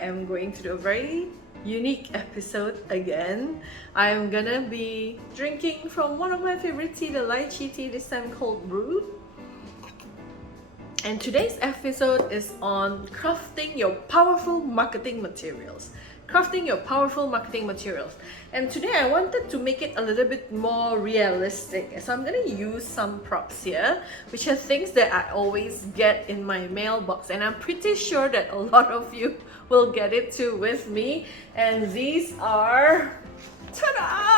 am going to do a very unique episode again. I'm gonna be drinking from one of my favorite tea, the lychee tea, this time cold brew. And today's episode is on crafting your powerful marketing materials. Crafting your powerful marketing materials. And today I wanted to make it a little bit more realistic. So I'm going to use some props here, which are things that I always get in my mailbox. And I'm pretty sure that a lot of you will get it too with me. And these are... ta-da!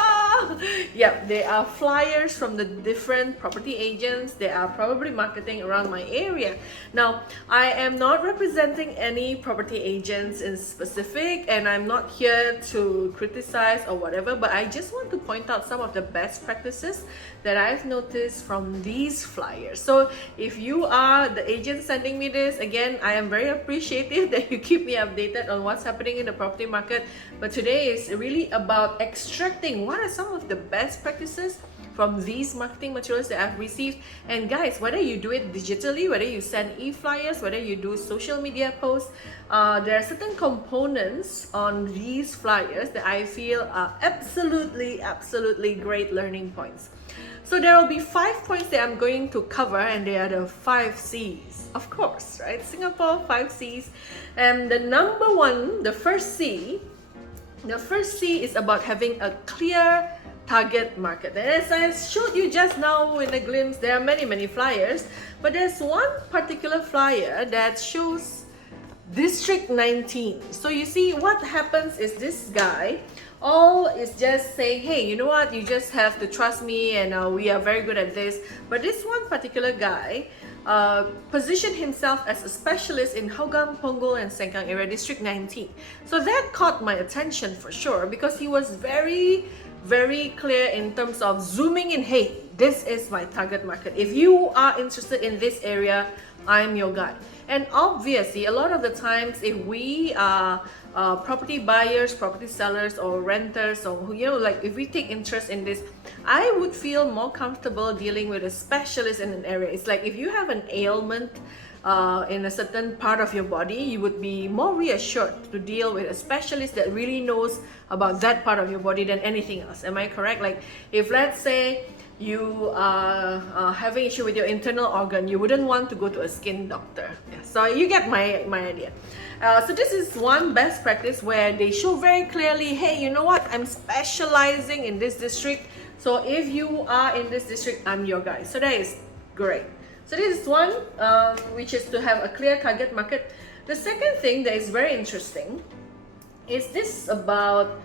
Yep, they are flyers from the different property agents. They are probably marketing around my area. Now, I am not representing any property agents in specific, and I'm not here to criticize or whatever, but I just want to point out some of the best practices that I've noticed from these flyers. So if you are the agent sending me this, again, I am very appreciative that you keep me updated on what's happening in the property market. But today is really about extracting what are some of the best practices from these marketing materials that I've received. And guys, whether you do it digitally, whether you send e-flyers, whether you do social media posts, there are certain components on these flyers that I feel are absolutely great learning points. So there will be 5 points that I'm going to cover, and they are the 5 C's, of course, right? Singapore 5 C's. And the number one, the first C is about having a clear target market. And as I showed you just now in a glimpse, there are many flyers, but there's one particular flyer that shows District 19. So you see what happens is this guy all is just saying, hey, you know what, you just have to trust me, and we are very good at this. But this one particular guy positioned himself as a specialist in Hougang, Punggol and Sengkang area, District 19. So that caught my attention for sure, because he was very clear in terms of zooming in. Hey, this is my target market. If you are interested in this area, I'm your guy. And obviously, a lot of the times, if we are property buyers, property sellers, or renters, or like if we take interest in this, I would feel more comfortable dealing with a specialist in an area. It's like if you have an ailment in a certain part of your body, you would be more reassured to deal with a specialist that really knows about that part of your body than anything else. Am I correct? Like if, let's say, you are having issue with your internal organ, you wouldn't want to go to a skin doctor. Yeah, so you get my idea. So this is one best practice where they show very clearly, hey, you know what, I'm specializing in this district, so if you are in this district, I'm your guy. So that is great. So this is one, which is to have a clear target market. The second thing that is very interesting is this about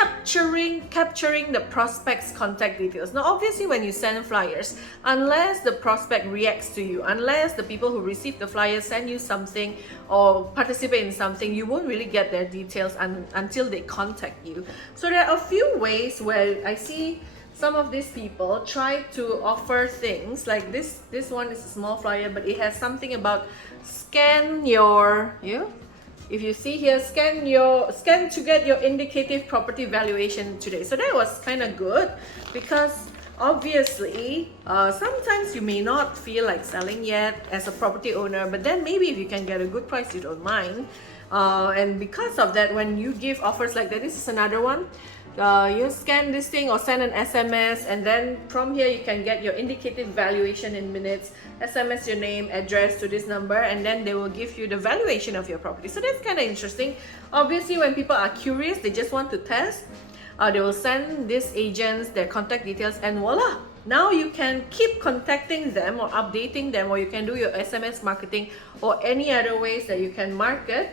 capturing the prospect's contact details. Now obviously, when you send flyers, unless the prospect reacts to you, unless the people who receive the flyers send you something or participate in something, you won't really get their details until they contact you. So there are a few ways where I see some of these people try to offer things like this. This one is a small flyer, but it has something about scan your, if you see here, scan to get your indicative property valuation today. So that was kind of good, because obviously sometimes you may not feel like selling yet as a property owner, but then maybe if you can get a good price, you don't mind. And because of that, when you give offers like that, this is another one. You scan this thing or send an SMS, and then from here you can get your indicative valuation in minutes. SMS your name, address to this number, and then they will give you the valuation of your property. So that's kind of interesting. Obviously, when people are curious, they just want to test, they will send these agents their contact details, and voila, now you can keep contacting them or updating them, or you can do your SMS marketing or any other ways that you can market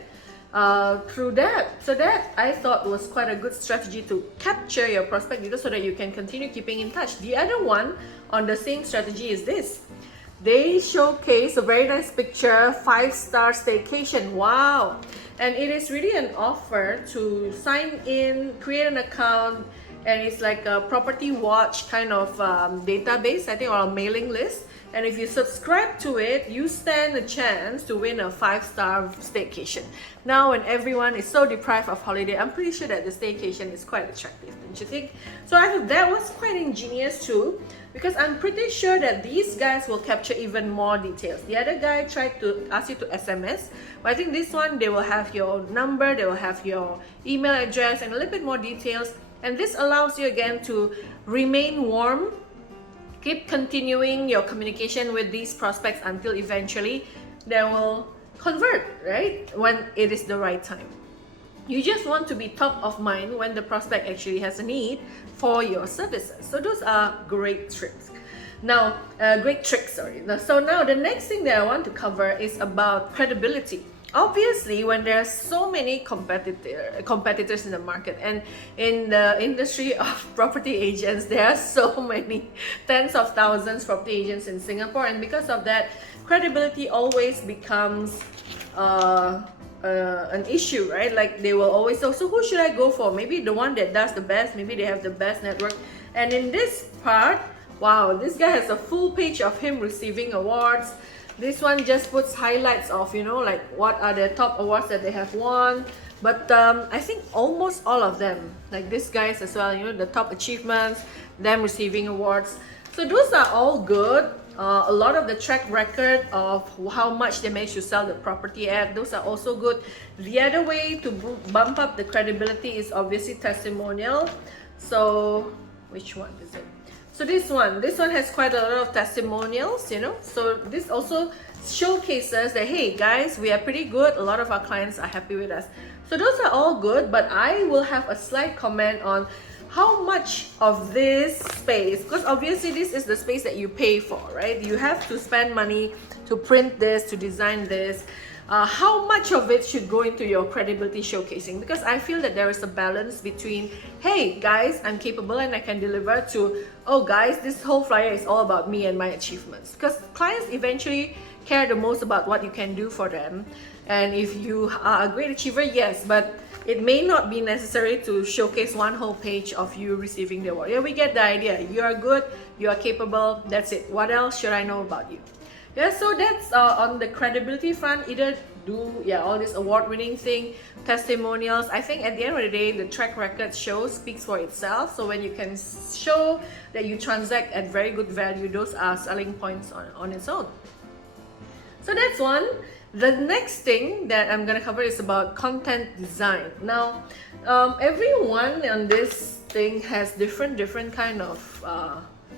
through that. So that I thought was quite a good strategy to capture your prospect details so that you can continue keeping in touch. The other one on the same strategy is this. They showcase a very nice picture, 5-star staycation. Wow! And it is really an offer to sign in, create an account, and it's like a property watch kind of database, I think, or a mailing list. And if you subscribe to it, you stand a chance to win a 5-star staycation. Now, when everyone is so deprived of holiday, I'm pretty sure that the staycation is quite attractive, don't you think? So I thought that was quite ingenious too. because I'm pretty sure that these guys will capture even more details. The other guy tried to ask you to SMS, but I think this one, they will have your number, they will have your email address and a little bit more details, and this allows you again to remain warm, keep continuing your communication with these prospects until eventually they will convert, right? When it is the right time. You just want to be top of mind when the prospect actually has a need for your services. So those are great tricks. Now, great tricks, sorry. So now the next thing that I want to cover is about credibility. Obviously, when there are so many competitors in the market, and in the industry of property agents, there are so many tens of thousands property agents in Singapore, and because of that, credibility always becomes an issue, right? Like they will always say, so who should I go for? Maybe the one that does the best, maybe they have the best network. And in this part, wow, this guy has a full page of him receiving awards. This one just puts highlights of, you know, like what are the top awards that they have won. But I think almost all of them, like this guys as well, you know, the top achievements, them receiving awards. So those are all good. A lot of the track record of how much they managed to sell the property at, those are also good. The other way to bump up the credibility is obviously testimonial. So which one is it? So this one has quite a lot of testimonials, you know. So this also showcases that, hey guys, we are pretty good. A lot of our clients are happy with us. So those are all good, but I will have a slight comment on how much of this space, because obviously this is the space that you pay for, right? You have to spend money to print this, to design this. How much of it should go into your credibility showcasing? Because I feel that there is a balance between, hey guys, I'm capable and I can deliver, to, oh guys, this whole flyer is all about me and my achievements. Because clients eventually care the most about what you can do for them. And if you are a great achiever, yes, but it may not be necessary to showcase one whole page of you receiving the award. Yeah, we get the idea. You are good, you are capable, that's it. What else should I know about you? Yeah, so that's on the credibility front. Either do all this award-winning thing, testimonials. I think at the end of the day, the track record speaks for itself. So when you can show that you transact at very good value, those are selling points on its own. So that's one. The next thing that I'm gonna cover is about content design. Now, everyone on this thing has different kind of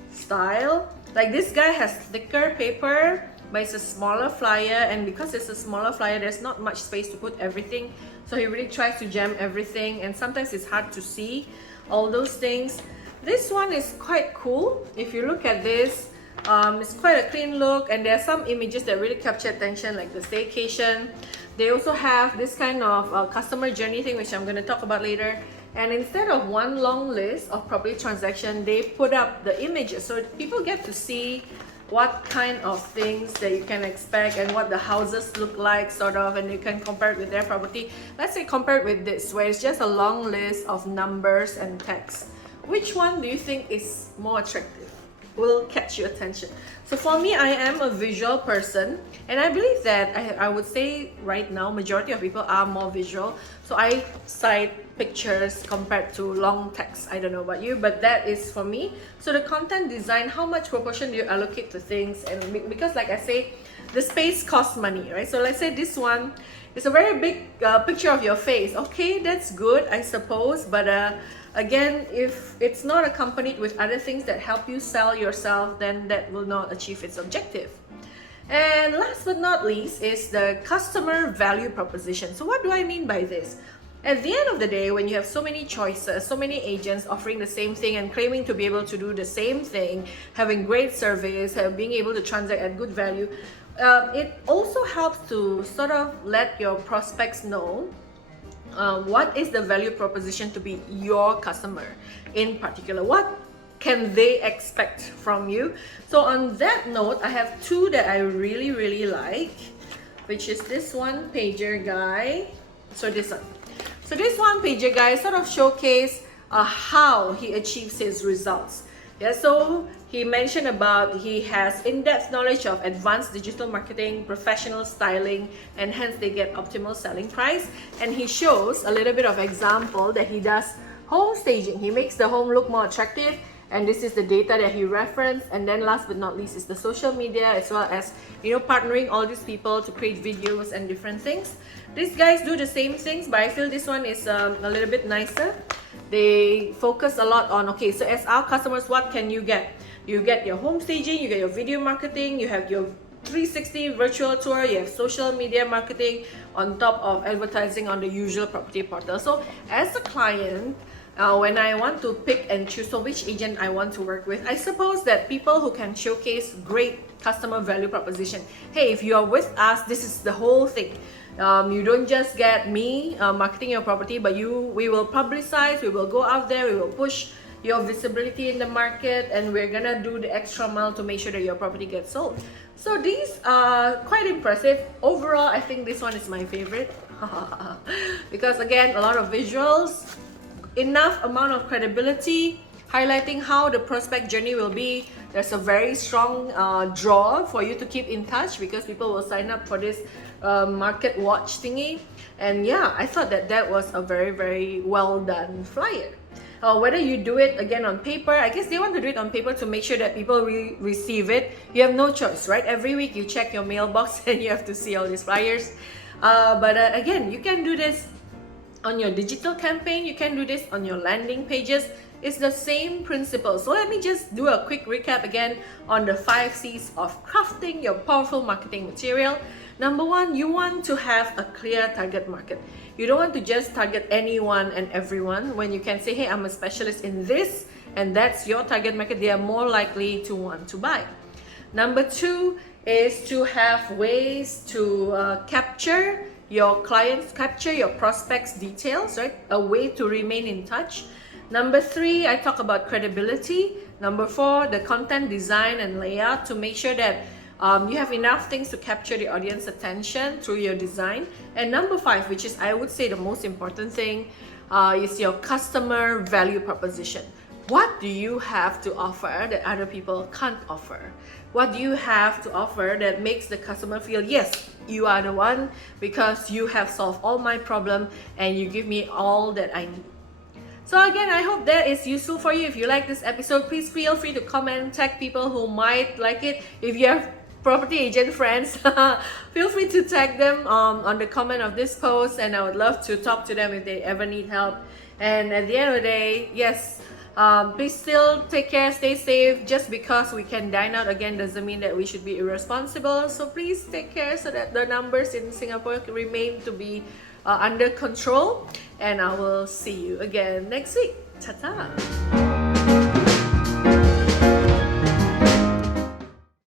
style. Like this guy has thicker paper, but it's a smaller flyer, and because it's a smaller flyer, there's not much space to put everything. So he really tries to jam everything, and sometimes it's hard to see all those things. This one is quite cool. If you look at this, it's quite a clean look, and there are some images that really capture attention, like the staycation. They also have this kind of customer journey thing, which I'm going to talk about later. And instead of one long list of property transaction, they put up the images, so people get to see what kind of things that you can expect and what the houses look like, sort of, and you can compare it with their property. Let's say compare it with this, where it's just a long list of numbers and text. Which one do you think is more attractive? Will catch your attention? So for me, I am a visual person, and I believe that I would say right now majority of people are more visual. So I cite pictures compared to long text. I don't know about you, but that is for me. So the content design, how much proportion do you allocate to things? And because like I say, the space costs money, right? So let's say this one is a very big picture of your face. Okay, that's good, I suppose, but again, if it's not accompanied with other things that help you sell yourself, then that will not achieve its objective. And last but not least is the customer value proposition. So what do I mean by this? At the end of the day, when you have so many choices, so many agents offering the same thing and claiming to be able to do the same thing, having great service, being able to transact at good value, it also helps to sort of let your prospects know what is the value proposition to be your customer in particular. What can they expect from you? So on that note, I have two that I really like, which is this one pager guy. So this one pager guy sort of showcase how he achieves his results. Yeah, so he mentioned about he has in-depth knowledge of advanced digital marketing, professional styling, and hence they get optimal selling price. And he shows a little bit of example that he does home staging. He makes the home look more attractive, and this is the data that he referenced. And then last but not least is the social media, as well as, you know, partnering all these people to create videos and different things. These guys do the same things, but I feel this one is a little bit nicer. They focus a lot on, okay, so as our customers, what can you get? You get your home staging, you get your video marketing, you have your 360 virtual tour, you have social media marketing on top of advertising on the usual property portal. So as a client, when I want to pick and choose so which agent I want to work with, I suppose that people who can showcase great customer value proposition. Hey, if you are with us, this is the whole thing. You don't just get me marketing your property, but we will publicize, we will go out there, we will push your visibility in the market, and we're gonna do the extra mile to make sure that your property gets sold. So these are quite impressive. Overall, I think this one is my favorite because again, a lot of visuals, enough amount of credibility, highlighting how the prospect journey will be. There's a very strong draw for you to keep in touch because people will sign up for this market watch thingy. And yeah, I thought that that was a very, very well done flyer. Whether you do it again on paper, I guess they want to do it on paper to make sure that people receive it. You have no choice, right? Every week you check your mailbox and you have to see all these flyers. But again, you can do this on your digital campaign, you can do this on your landing pages. It's the same principle. So let me just do a quick recap again on the 5 C's of crafting your powerful marketing material. Number 1, you want to have a clear target market. You don't want to just target anyone and everyone. When you can say, hey, I'm a specialist in this, and that's your target market, they are more likely to want to buy. Number 2 is to have ways to capture your clients, capture your prospects' details, right? A way to remain in touch. Number 3, I talk about credibility. Number 4, the content design and layout to make sure that you have enough things to capture the audience attention through your design. And number 5, which is I would say the most important thing, is your customer value proposition. What do you have to offer that other people can't offer? What do you have to offer that makes the customer feel, yes, you are the one because you have solved all my problem and you give me all that I need. So again, I hope that is useful for you. If you like this episode, please feel free to comment, tag people who might like it. If you have property agent friends, feel free to tag them on the comment of this post, and I would love to talk to them if they ever need help. And at the end of the day, yes, please still take care, stay safe. Just because we can dine out again doesn't mean that we should be irresponsible. So please take care so that the numbers in Singapore remain to be under control. And I will see you again next week. Ta-ta!